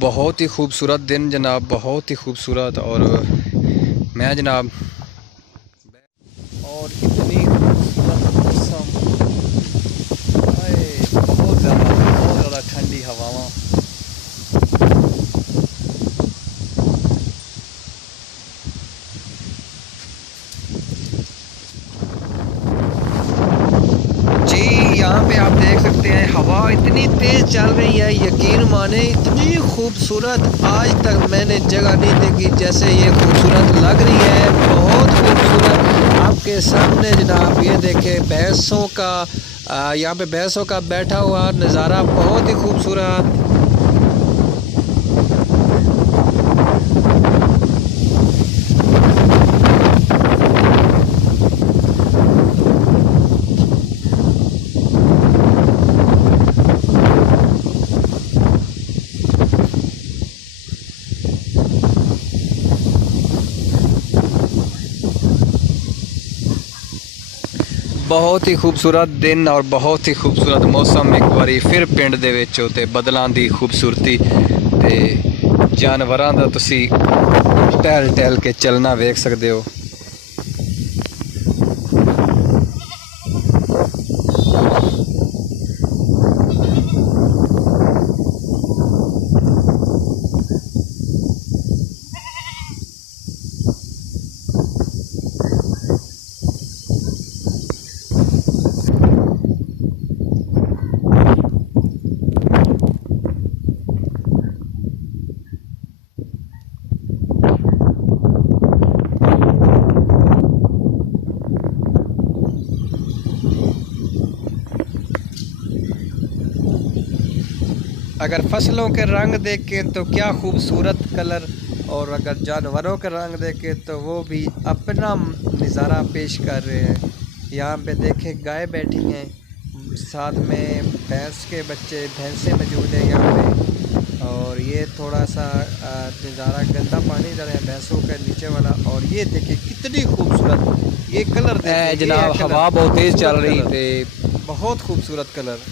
बहुत ही खूबसूरत दिन जनाब, बहुत ही खूबसूरत। और मैं जनाब और इतनी खूबसूरत मौसम, बहुत ज़्यादा ठंडी हवावां। जी यहाँ पे आप देख सकते हैं हवा इतनी तेज़ चल रही है, यकीन माने इतनी खूबसूरत आज तक मैंने जगह नहीं देखी जैसे ये खूबसूरत लग रही है। बहुत खूबसूरत आपके सामने जनाब, ये देखें भैंसों का यहाँ पे भैंसों का बैठा हुआ नज़ारा बहुत ही खूबसूरत। बहुत ही खूबसूरत दिन और बहुत ही खूबसूरत मौसम। एक बारी फिर पिंड दे विच ते बदलां दी खूबसूरती ते जानवरां दा तुसी टहल टहल के चलना वेख सकदे हो। अगर फसलों के रंग देखें तो क्या खूबसूरत कलर, और अगर जानवरों के रंग देखें तो वो भी अपना नज़ारा पेश कर रहे हैं। यहाँ पे देखें गाय बैठी हैं, साथ में भैंस के बच्चे भैंसें मौजूद हैं यहाँ पे। और ये थोड़ा सा नज़ारा गंदा पानी इधर है भैंसों के नीचे वाला। और ये देखिए कितनी खूबसूरत ये कलर देखें जनाब, हवा बहुत तेज़ चल रही थी, बहुत खूबसूरत कलर।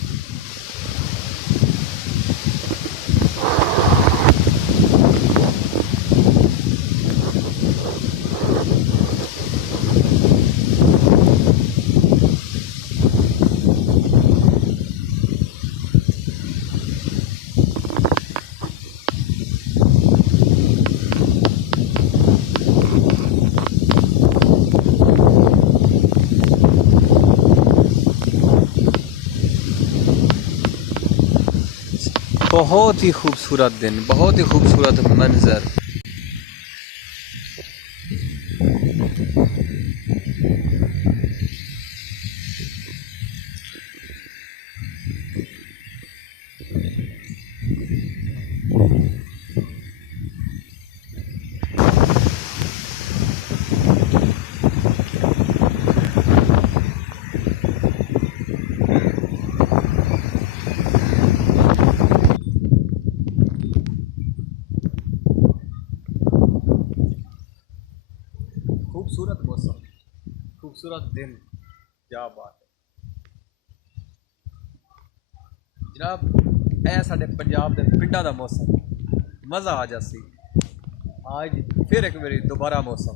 बहुत ही खूबसूरत दिन, बहुत ही खूबसूरत मंजर। खूबसूरत मौसम, खूबसूरत दिन, क्या बात है जनाब। ऐ साडे पंजाब दे पिंडां दा मौसम, मज़ा आ जासी। आज फिर एक बारी दोबारा मौसम।